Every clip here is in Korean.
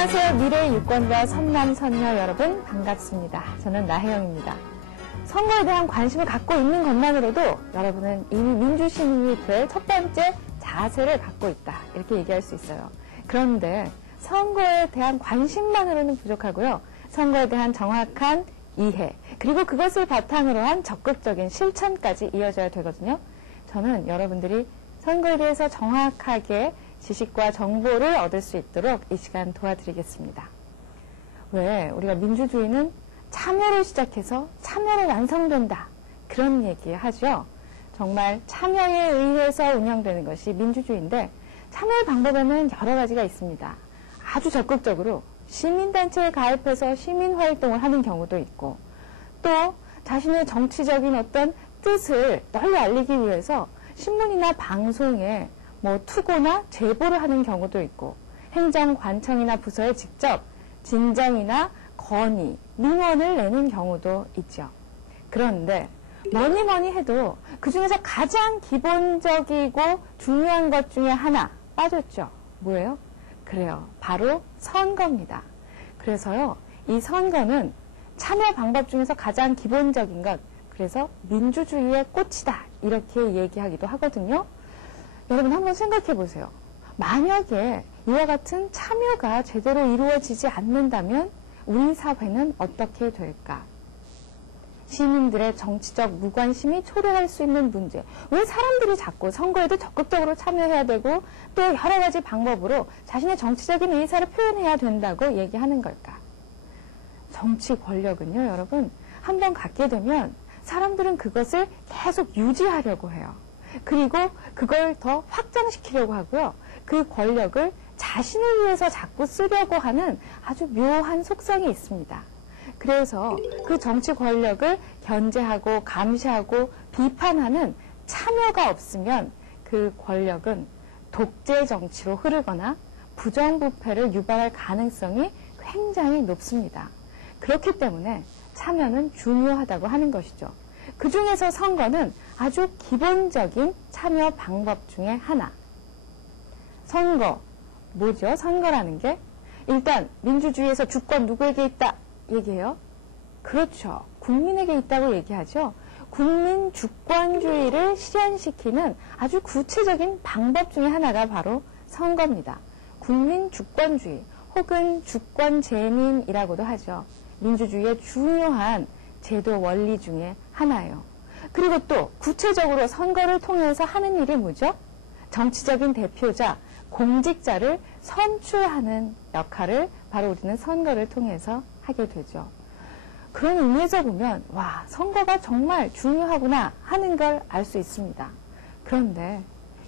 안녕하세요. 미래의 유권자 선남 선녀 여러분 반갑습니다. 저는 나혜영입니다. 선거에 대한 관심을 갖고 있는 것만으로도 여러분은 이미 민주시민이 될 첫 번째 자세를 갖고 있다, 이렇게 얘기할 수 있어요. 그런데 선거에 대한 관심만으로는 부족하고요. 선거에 대한 정확한 이해, 그리고 그것을 바탕으로 한 적극적인 실천까지 이어져야 되거든요. 저는 여러분들이 선거에 대해서 정확하게 지식과 정보를 얻을 수 있도록 이 시간 도와드리겠습니다. 왜 우리가 민주주의는 참여를 시작해서 참여로 완성된다, 그런 얘기 하죠. 정말 참여에 의해서 운영되는 것이 민주주의인데, 참여의 방법에는 여러 가지가 있습니다. 아주 적극적으로 시민단체에 가입해서 시민활동을 하는 경우도 있고, 또 자신의 정치적인 어떤 뜻을 널리 알리기 위해서 신문이나 방송에 투고나 제보를 하는 경우도 있고, 행정관청이나 부서에 직접 진정이나 건의, 민원을 내는 경우도 있죠. 그런데 뭐니 해도 그 중에서 가장 기본적이고 중요한 것 중에 하나 빠졌죠. 뭐예요? 그래요. 바로 선거입니다. 그래서요, 이 선거는 참여 방법 중에서 가장 기본적인 것, 그래서 민주주의의 꽃이다, 이렇게 얘기하기도 하거든요. 여러분 한번 생각해 보세요. 만약에 이와 같은 참여가 제대로 이루어지지 않는다면 우리 사회는 어떻게 될까? 시민들의 정치적 무관심이 초래할 수 있는 문제. 왜 사람들이 자꾸 선거에도 적극적으로 참여해야 되고 또 여러 가지 방법으로 자신의 정치적인 의사를 표현해야 된다고 얘기하는 걸까? 정치 권력은요, 여러분, 한번 갖게 되면 사람들은 그것을 계속 유지하려고 해요. 그리고 그걸 더 확장시키려고 하고요. 그 권력을 자신을 위해서 자꾸 쓰려고 하는 아주 묘한 속성이 있습니다. 그래서 그 정치 권력을 견제하고 감시하고 비판하는 참여가 없으면 그 권력은 독재 정치로 흐르거나 부정부패를 유발할 가능성이 굉장히 높습니다. 그렇기 때문에 참여는 중요하다고 하는 것이죠. 그 중에서 선거는 아주 기본적인 참여 방법 중에 하나. 선거, 뭐죠? 선거라는 게 일단 민주주의에서 주권 누구에게 있다 얘기해요? 그렇죠. 국민에게 있다고 얘기하죠. 국민 주권주의를 실현시키는 아주 구체적인 방법 중에 하나가 바로 선거입니다. 국민 주권주의 혹은 주권재민이라고도 하죠. 민주주의의 중요한 제도 원리 중에 하나예요. 그리고 또 구체적으로 선거를 통해서 하는 일이 뭐죠? 정치적인 대표자, 공직자를 선출하는 역할을 바로 우리는 선거를 통해서 하게 되죠. 그런 의미에서 보면 와, 선거가 정말 중요하구나 하는 걸 알 수 있습니다. 그런데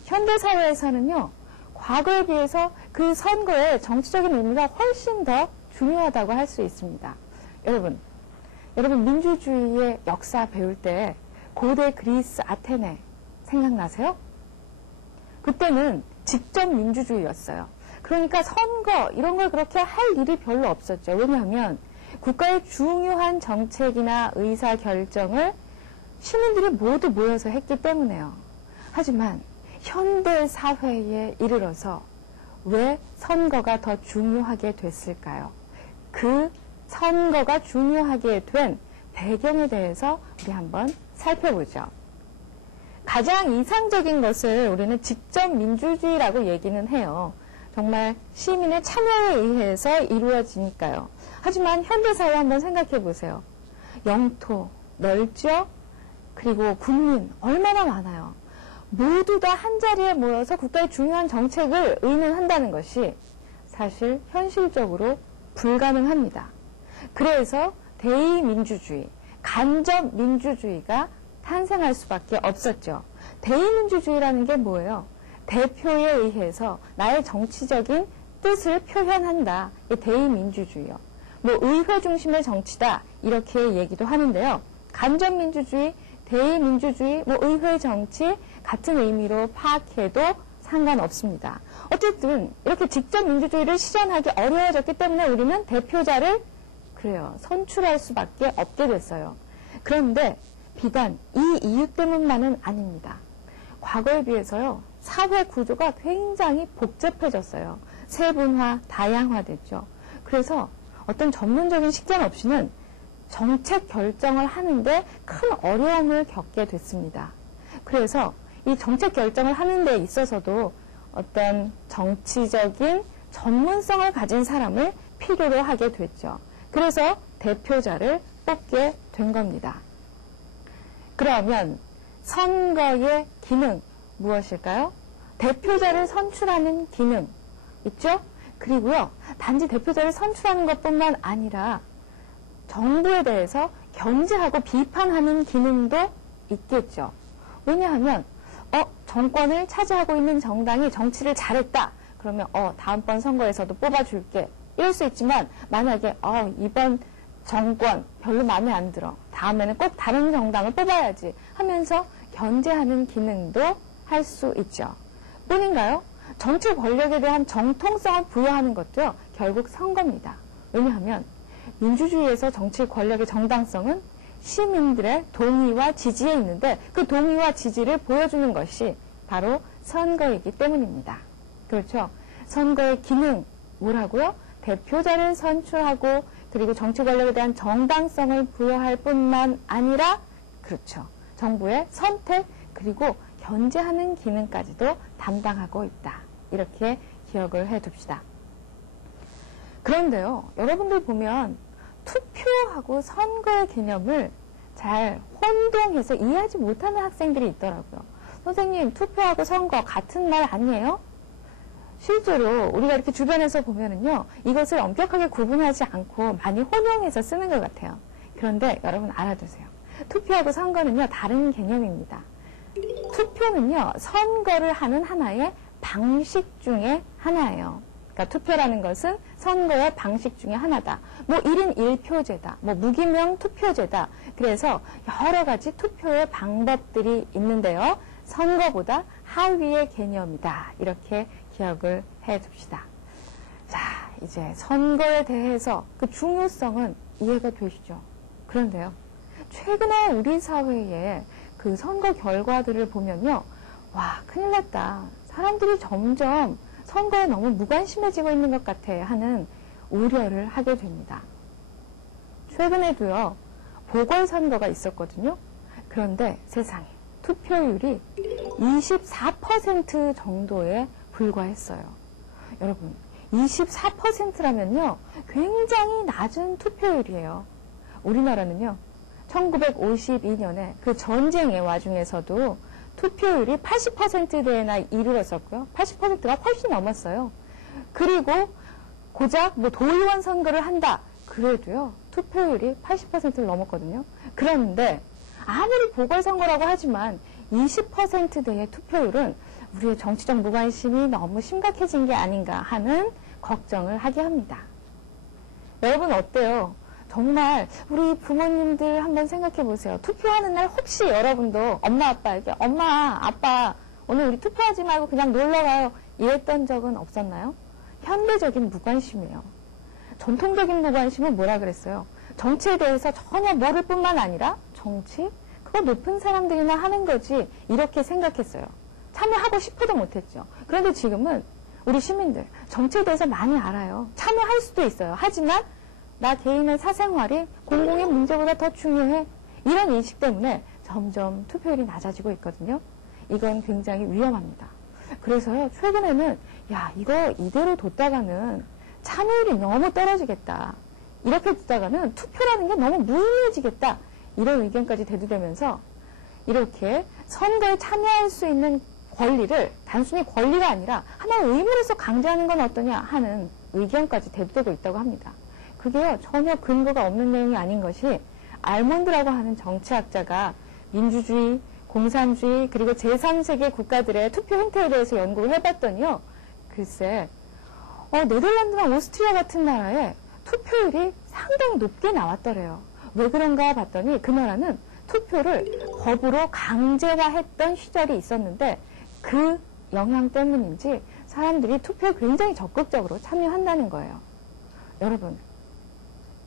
현대사회에서는요, 과거에 비해서 그 선거의 정치적인 의미가 훨씬 더 중요하다고 할 수 있습니다. 여러분 민주주의의 역사 배울 때 고대 그리스 아테네 생각나세요? 그때는 직접 민주주의였어요. 그러니까 선거 이런 걸 그렇게 할 일이 별로 없었죠. 왜냐하면 국가의 중요한 정책이나 의사 결정을 시민들이 모두 모여서 했기 때문에요. 하지만 현대 사회에 이르러서 왜 선거가 더 중요하게 됐을까요? 그 선거가 중요하게 된 배경에 대해서 우리 한번 살펴보죠. 가장 이상적인 것을 우리는 직접 민주주의라고 얘기는 해요. 정말 시민의 참여에 의해서 이루어지니까요. 하지만 현대사회 한번 생각해 보세요. 영토 넓죠? 그리고 국민 얼마나 많아요. 모두 다 한자리에 모여서 국가의 중요한 정책을 의논한다는 것이 사실 현실적으로 불가능합니다. 그래서 대의민주주의, 간접민주주의가 탄생할 수밖에 없었죠. 대의민주주의라는 게 뭐예요? 대표에 의해서 나의 정치적인 뜻을 표현한다. 이게 대의민주주의요. 의회 중심의 정치다, 이렇게 얘기도 하는데요. 간접민주주의, 대의민주주의, 의회 정치 같은 의미로 파악해도 상관없습니다. 어쨌든 이렇게 직접 민주주의를 실현하기 어려워졌기 때문에 우리는 대표자를 선출할 수밖에 없게 됐어요. 그런데 비단 이 이유 때문만은 아닙니다. 과거에 비해서요, 사회 구조가 굉장히 복잡해졌어요. 세분화, 다양화됐죠. 그래서 어떤 전문적인 식견 없이는 정책 결정을 하는데 큰 어려움을 겪게 됐습니다. 그래서 이 정책 결정을 하는 데 있어서도 어떤 정치적인 전문성을 가진 사람을 필요로 하게 됐죠. 그래서 대표자를 뽑게 된 겁니다. 그러면 선거의 기능 무엇일까요? 대표자를 선출하는 기능 있죠? 그리고요, 단지 대표자를 선출하는 것뿐만 아니라 정부에 대해서 견제하고 비판하는 기능도 있겠죠. 왜냐하면 정권을 차지하고 있는 정당이 정치를 잘했다. 그러면 다음번 선거에서도 뽑아줄게. 이럴 수 있지만 만약에 이번 정권 별로 마음에 안 들어. 다음에는 꼭 다른 정당을 뽑아야지 하면서 견제하는 기능도 할 수 있죠. 뿐인가요? 정치 권력에 대한 정통성을 부여하는 것도요, 결국 선거입니다. 왜냐하면 민주주의에서 정치 권력의 정당성은 시민들의 동의와 지지에 있는데 그 동의와 지지를 보여주는 것이 바로 선거이기 때문입니다. 그렇죠? 선거의 기능 뭐라고요? 대표자를 선출하고 그리고 정치 권력에 대한 정당성을 부여할 뿐만 아니라 그렇죠. 정부의 선택 그리고 견제하는 기능까지도 담당하고 있다. 이렇게 기억을 해둡시다. 그런데요, 여러분들 보면 투표하고 선거의 개념을 잘 혼동해서 이해하지 못하는 학생들이 있더라고요. 선생님, 투표하고 선거 같은 말 아니에요? 실제로 우리가 이렇게 주변에서 보면은요, 이것을 엄격하게 구분하지 않고 많이 혼용해서 쓰는 것 같아요. 그런데 여러분 알아두세요. 투표하고 선거는요, 다른 개념입니다. 투표는요, 선거를 하는 하나의 방식 중에 하나예요. 그러니까 투표라는 것은 선거의 방식 중에 하나다. 뭐 1인 1표제다. 뭐 무기명 투표제다. 그래서 여러 가지 투표의 방법들이 있는데요. 선거보다 하위의 개념이다. 이렇게 기억을 해둡시다. 자, 이제 선거에 대해서 그 중요성은 이해가 되시죠? 그런데요, 최근에 우리 사회에 그 선거 결과들을 보면요, 와, 큰일 났다. 사람들이 점점 선거에 너무 무관심해지고 있는 것 같아 하는 우려를 하게 됩니다. 최근에도요, 보궐선거가 있었거든요. 그런데 세상에 투표율이 24% 정도에 불과했어요. 여러분, 24%라면요, 굉장히 낮은 투표율이에요. 우리나라는요, 1952년에 그 전쟁의 와중에서도 투표율이 80%대나 이르렀었고요. 80%가 훨씬 넘었어요. 그리고 고작 뭐 도의원 선거를 한다. 그래도요, 투표율이 80%를 넘었거든요. 그런데 아무리 보궐선거라고 하지만 20%대의 투표율은 우리의 정치적 무관심이 너무 심각해진 게 아닌가 하는 걱정을 하게 합니다. 여러분 어때요? 정말 우리 부모님들 한번 생각해 보세요. 투표하는 날 혹시 여러분도 엄마 아빠에게 엄마 아빠 오늘 우리 투표하지 말고 그냥 놀러 가요 이랬던 적은 없었나요? 현대적인 무관심이에요. 전통적인 무관심은 뭐라 그랬어요? 정치에 대해서 전혀 모를 뿐만 아니라 정치? 그거 높은 사람들이나 하는 거지 이렇게 생각했어요. 참여하고 싶어도 못했죠. 그런데 지금은 우리 시민들 정치에 대해서 많이 알아요. 참여할 수도 있어요. 하지만 나 개인의 사생활이 공공의 문제보다 더 중요해. 이런 인식 때문에 점점 투표율이 낮아지고 있거든요. 이건 굉장히 위험합니다. 그래서요, 최근에는 야, 이거 이대로 뒀다가는 참여율이 너무 떨어지겠다. 이렇게 두다가는 투표라는 게 너무 무의미해지겠다. 이런 의견까지 대두되면서 이렇게 선거에 참여할 수 있는 권리를 단순히 권리가 아니라 하나의 의무로서 강제하는 건 어떠냐 하는 의견까지 대두되고 있다고 합니다. 그게요, 전혀 근거가 없는 내용이 아닌 것이 알몬드라고 하는 정치학자가 민주주의, 공산주의, 그리고 제3세계 국가들의 투표 행태에 대해서 연구를 해봤더니요, 글쎄, 네덜란드나 오스트리아 같은 나라에 투표율이 상당히 높게 나왔더래요. 왜 그런가 봤더니 그 나라는 투표를 법으로 강제화했던 시절이 있었는데 그 영향 때문인지 사람들이 투표에 굉장히 적극적으로 참여한다는 거예요. 여러분,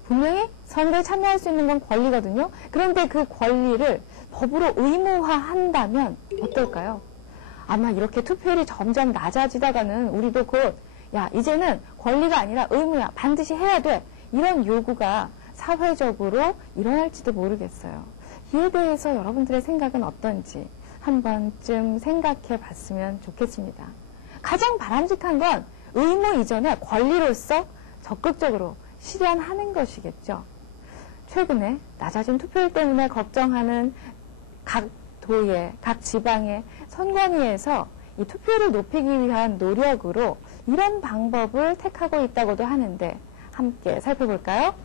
분명히 선거에 참여할 수 있는 건 권리거든요. 그런데 그 권리를 법으로 의무화한다면 어떨까요? 아마 이렇게 투표율이 점점 낮아지다가는 우리도 곧 야, 이제는 권리가 아니라 의무야. 반드시 해야 돼. 이런 요구가 사회적으로 일어날지도 모르겠어요. 이에 대해서 여러분들의 생각은 어떤지 한 번쯤 생각해 봤으면 좋겠습니다. 가장 바람직한 건 의무 이전에 권리로서 적극적으로 실현하는 것이겠죠. 최근에 낮아진 투표율 때문에 걱정하는 각 도의, 각 지방의 선관위에서 이 투표율을 높이기 위한 노력으로 이런 방법을 택하고 있다고도 하는데 함께 살펴볼까요?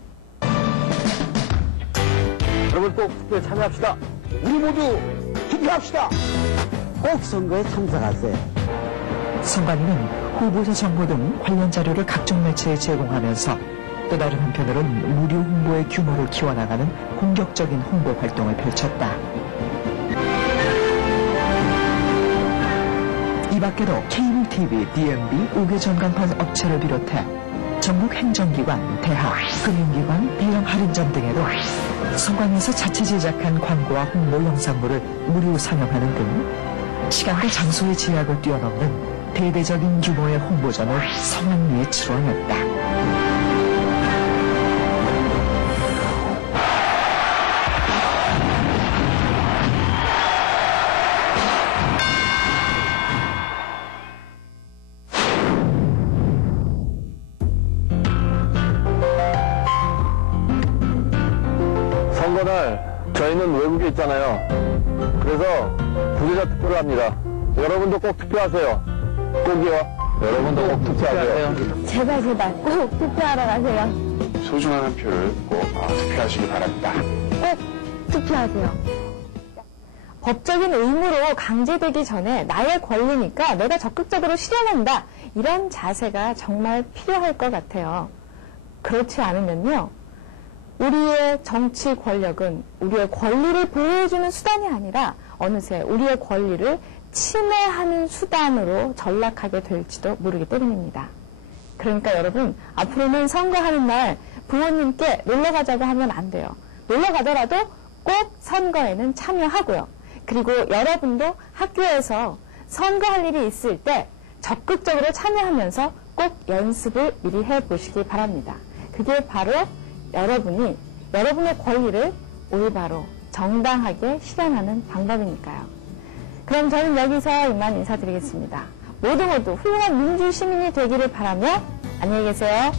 여러분 꼭 투표에 참여합시다. 우리 모두 투표합시다. 꼭 선거에 참석하세요. 선관위는 후보자 정보 등 관련 자료를 각종 매체에 제공하면서 또 다른 한편으로는 무료 홍보의 규모를 키워나가는 공격적인 홍보 활동을 펼쳤다. 이 밖에도 케이블 TV, DMB, 5개 전광판 업체를 비롯해 전국 행정기관, 대학, 금융기관, 대형 할인점 등에도 선관위에서 자체 제작한 광고와 홍보 영상물을 무료 상영하는 등 시간과 장소의 제약을 뛰어넘는 대대적인 규모의 홍보전을 선관위에 치러냈다. 선거날 저희는 외국에 있잖아요. 그래서 부재자 투표를 합니다. 여러분도 꼭 투표하세요. 꼭이요. 여러분도 꼭 투표하세요. 제발 꼭 투표하러 가세요. 소중한 한 표를 꼭 투표하시기 바랍니다. 꼭 투표하세요. 법적인 의무로 강제되기 전에 나의 권리니까 내가 적극적으로 실현한다. 이런 자세가 정말 필요할 것 같아요. 그렇지 않으면요. 우리의 정치 권력은 우리의 권리를 보호해주는 수단이 아니라 어느새 우리의 권리를 침해하는 수단으로 전락하게 될지도 모르기 때문입니다. 그러니까 여러분, 앞으로는 선거하는 날 부모님께 놀러 가자고 하면 안 돼요. 놀러 가더라도 꼭 선거에는 참여하고요. 그리고 여러분도 학교에서 선거할 일이 있을 때 적극적으로 참여하면서 꼭 연습을 미리 해보시기 바랍니다. 그게 바로 여러분이 여러분의 권리를 올바로 정당하게 실현하는 방법이니까요. 그럼 저는 여기서 이만 인사드리겠습니다. 모두 훌륭한 민주시민이 되기를 바라며 안녕히 계세요.